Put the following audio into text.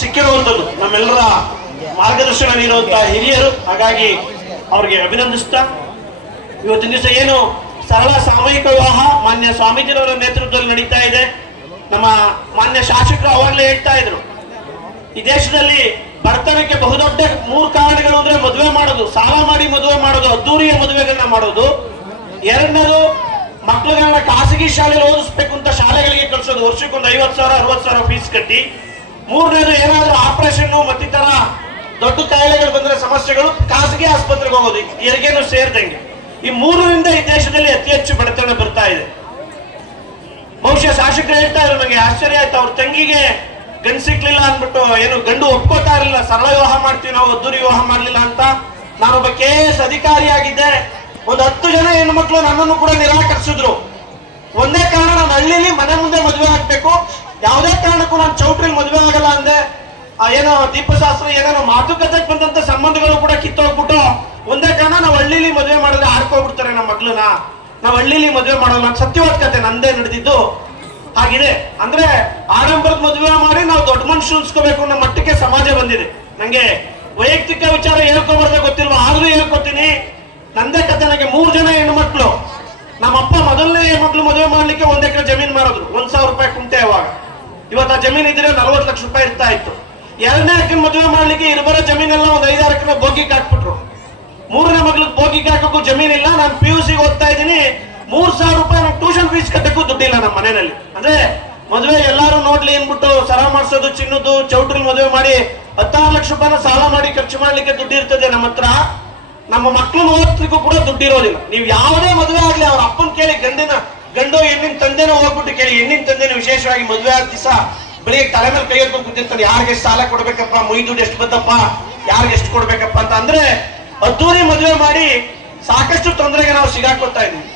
ಸಿಕ್ಕಿರುವಂತದ್ದು ನಮ್ಮೆಲ್ಲರ ಮಾರ್ಗದರ್ಶನ ನೀಡುವಂತ ಹಿರಿಯರು. ಹಾಗಾಗಿ ಅವರಿಗೆ ಅಭಿನಂದಿಸ್ತಾ, ಇವತ್ತಿನ ದಿವಸ ಏನು ಸರಳ ಸಾಮೂಹಿಕ ವಿವಾಹ ಮಾನ್ಯ ಸ್ವಾಮೀಜಿರವರ ನೇತೃತ್ವದಲ್ಲಿ ನಡೀತಾ ಇದೆ. ನಮ್ಮ ಮಾನ್ಯ ಶಾಸಕರು ಅವಾಗಲೇ ಹೇಳ್ತಾ ಇದ್ರು, ಈ ದೇಶದಲ್ಲಿ ಬಡತನಕ್ಕೆ ಬಹುದೊಡ್ಡ ಮೂರು ಕಾರಣಗಳು ಅಂದ್ರೆ ಮದುವೆ ಮಾಡೋದು, ಸಾಲ ಮಾಡಿ ಮದುವೆ ಮಾಡೋದು, ಅದ್ದೂರಿಯ ಮದುವೆಗಳನ್ನ ಮಾಡೋದು. ಎರಡನೇದು ಮಕ್ಕಳುಗಳನ್ನ ಖಾಸಗಿ ಶಾಲೆಯಲ್ಲಿ ಓದಿಸ್ಬೇಕು ಅಂತ ಶಾಲೆಗಳಿಗೆ ಕಳಿಸೋದು. ವರ್ಷಕ್ಕೊಂದು ಐವತ್ತು ಸಾವಿರ, ಅರವತ್ತು ಸಾವಿರ ಫೀಸ್ ಕಟ್ಟಿ ಮೂರನೇದು ಏನಾದರೂ ಆಪರೇಷನ್ ಮತ್ತಿತರ ದೊಡ್ಡ ಕಾಯಿಲೆಗಳು ಬಂದ್ರೆ ಸಮಸ್ಯೆಗಳು, ಖಾಸಗಿ ಆಸ್ಪತ್ರೆಗೆ ಹೋಗೋದು ಎರಗೇನು ಸೇರಿದಂಗೆ. ಈ ಮೂರರಿಂದ ಈ ದೇಶದಲ್ಲಿ ಅತಿ ಹೆಚ್ಚು ಬಡತನ ಬರ್ತಾ ಇದೆ. ಬಹುಶಃ ಶಾಸಕರು ಹೇಳ್ತಾ ಇದ್ರು ನನಗೆ ಆಶ್ಚರ್ಯ ಆಯ್ತು, ಅವ್ರ ತಂಗಿಗೆ ಗಂಡು ಸಿಕ್ಲಿಲ್ಲ ಅಂದ್ಬಿಟ್ಟು ಏನು ಗಂಡು ಒಪ್ಕೋತಾ ಇರಲಿಲ್ಲ, ಸರಳ ವಿವಾಹ ಮಾಡ್ತೀವಿ ನಾವು, ಅದ್ದೂರಿ ವಿವಾಹ ಮಾಡ್ಲಿಲ್ಲ ಅಂತ. ನಾನೊಬ್ಬ ಕೆ ಎಸ್ ಅಧಿಕಾರಿಯಾಗಿದ್ದೆ ಒಂದು ಹತ್ತು ಜನ ಹೆಣ್ಮಕ್ಳು ನನ್ನನ್ನು ಕೂಡ ನಿರಾಕರಿಸಿದ್ರು. ಒಂದೇ ಕಾರಣ ನಾನು ಹಳ್ಳಿಲಿ ಮನೆ ಮುಂದೆ ಮದುವೆ ಆಗ್ಬೇಕು. ಯಾವುದೇ ಕಾರಣಕ್ಕೂ ನಾನು ಚೌಟ್ರಿಲಿ ಮದುವೆ ಆಗಲ್ಲ ಅಂದೆ. ಏನೋ ದೀಪಶಾಸ್ತ್ರ ಏನೇನೋ ಮಾತುಕತೆಗೆ ಬಂದಂತ ಸಂಬಂಧಗಳು ಕೂಡ ಕಿತ್ತೋಗ್ಬಿಟ್ಟು ಒಂದೇ ಕಾರಣ ನಾವು ಹಳ್ಳಿಲಿ ಮದುವೆ ಮಾಡಿದ್ರೆ ಆಡ್ಕೊಬಿಡ್ತಾರೆ ನಮ್ಮ ಮಗ್ಳನ್ನ. ನಾವು ಹಳ್ಳಿಲಿ ಮದುವೆ ಮಾಡೋಲ್ಲ ಸತ್ಯವಾದ ಕತೆ ನಂದೇ ನಡೆದಿದ್ದು. ಹಾಗಿದೆ. ಅಂದ್ರೆ ಆಡಂಬರದ ಮದುವೆ ಮಾಡಿ ನಾವು ದೊಡ್ಡ ಮನುಷ್ಯ ಉಳಿಸ್ಕೋಬೇಕು ಅನ್ನೋ ಮಟ್ಟಕ್ಕೆ ಸಮಾಜ ಬಂದಿದೆ. ನಂಗೆ ವೈಯಕ್ತಿಕ ವಿಚಾರ ಹೇಳ್ಕೊಂಬರ್ದೆ ಗೊತ್ತಿಲ್ವಾ? ಆದ್ರೂ ಹೇಳ್ಕೊತೀನಿ. ನಂದೇ ಕತೆ. ನನಗೆ ಮೂರು ಜನ ಹೆಣ್ಮಕ್ಳು. ನಮ್ಮಪ್ಪ ಮೊದಲನೇ ಹೆಣ್ಮಕ್ಳು ಮದುವೆ ಮಾಡ್ಲಿಕ್ಕೆ ಒಂದ್ ಎಕರೆ ಜಮೀನ್ ಮಾಡಿದ್ರು ಒಂದ್ ಸಾವಿರ ರೂಪಾಯಿ ಕುಂಟೆ ಅವಾಗ. ಇವತ್ತು ಆ ಜಮೀನು ಇದ್ರೆ ನಲ್ವತ್ತು ಲಕ್ಷ ರೂಪಾಯಿ ಇರ್ತಾ ಇತ್ತು. ಎರಡನೇ ಅಕ್ಕನ ಮದುವೆ ಮಾಡ್ಲಿಕ್ಕೆ ಇರ್ಬರೋ ಜಮೀನೆಲ್ಲ ಒಂದು ಐದಾರು ಅಕ್ಕನ ಬೋಗಿಗೆ ಹಾಕ್ಬಿಟ್ರು. ಮೂರನೇ ಮಗ್ಳಿಗೆ ಬೋಗಿಗೆ ಹಾಕೋಕ್ಕೂ ಜಮೀನಿಲ್ಲ ನಾನು ಪಿ ಯು ಸಿ ಓದ್ತಾ ಇದ್ದೀನಿ. ಮೂರ್ ಸಾವಿರ ರೂಪಾಯಿ ಟ್ಯೂಷನ್ ಫೀಸ್ ಕಟ್ಟಕ್ಕೂ ದುಡ್ಡಿಲ್ಲ ನಮ್ಮ ಮನೆಯಲ್ಲಿ. ಅಂದ್ರೆ ಮದುವೆ ಎಲ್ಲಾರು ನೋಡ್ಲಿ ಅನ್ಬಿಟ್ಟು ಸರ ಮಾಡಿಸೋದು, ಚಿನ್ನದು ಚೌಟ್ರಿ ಮದುವೆ ಮಾಡಿ ಹತ್ತಾರು ಲಕ್ಷ ರೂಪಾಯಿನ ಸಾಲ ಮಾಡಿ ಖರ್ಚು ಮಾಡ್ಲಿಕ್ಕೆ ದುಡ್ಡು ಇರ್ತದೆ ನಮ್ಮ ಹತ್ರ. ನಮ್ಮ ಮಕ್ಕಳು ಓದ್ಲಿಕ್ಕೂ ಕೂಡ ದುಡ್ಡು ಇರೋದಿಲ್ಲ. ನೀವು ಯಾವುದೇ ಮದುವೆ ಆಗ್ಲಿ, ಅವ್ರ ಅಪ್ಪನ್ ಕೇಳಿ ಗಂಡಿನ ಗಂಡು ಹೆಣ್ಣಿನ ತಂದೆನ ಹೋಗ್ಬಿಟ್ಟು ಕೇಳಿ, ಹೆಣ್ಣಿನ ತಂದೆನ ವಿಶೇಷವಾಗಿ ಮದುವೆ ಆದ ದಿವಸ ಬರೀ ತಲೆ ಮೇಲೆ ಕೈ ಹೊತ್ಕೊಂಡು ಕೂತಿರ್ತಾನೆ ಯಾರಿಗೆ ಸಾಲ ಕೊಡ್ಬೇಕಪ್ಪ? ಮೈ ದುಡ್ಡು ಎಷ್ಟು ಬಂತಪ್ಪ ಯಾರಿಗೆ ಎಷ್ಟು ಕೊಡ್ಬೇಕಪ್ಪ ಅಂತ ಅಂದ್ರೆ ಅದ್ದೂರಿ ಮದುವೆ ಮಾಡಿ ಸಾಕಷ್ಟು ತೊಂದರೆಗೆ ನಾವು ಸಿಗಾಕೋತಾ ಇದೀವಿ.